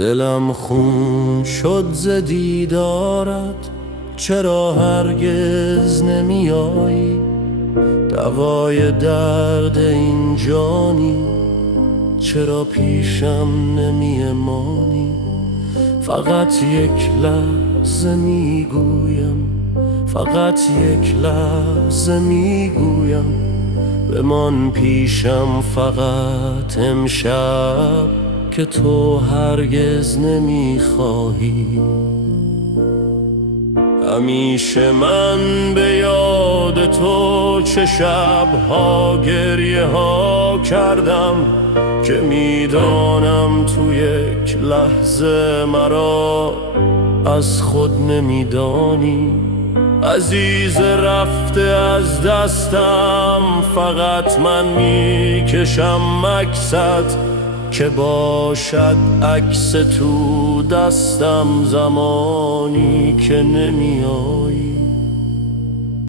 دلم خون شد ز دیدارت، چرا هرگز نمیایی؟ دوای درد این جانی، چرا پیشم نمیمانی؟ فقط یک لحظه میگویم، فقط یک لحظه میگویم، بمان پیشم فقط امشب که تو هرگز نمیخواهی. همیشه من به یاد تو چه شبها گریه ها کردم، که میدانم تو یک لحظه مرا از خود نمیدانی. عزیز رفته از دستم، فقط من میکشم عکست، که باشد عکس تو دستم زمانی که نمیایی.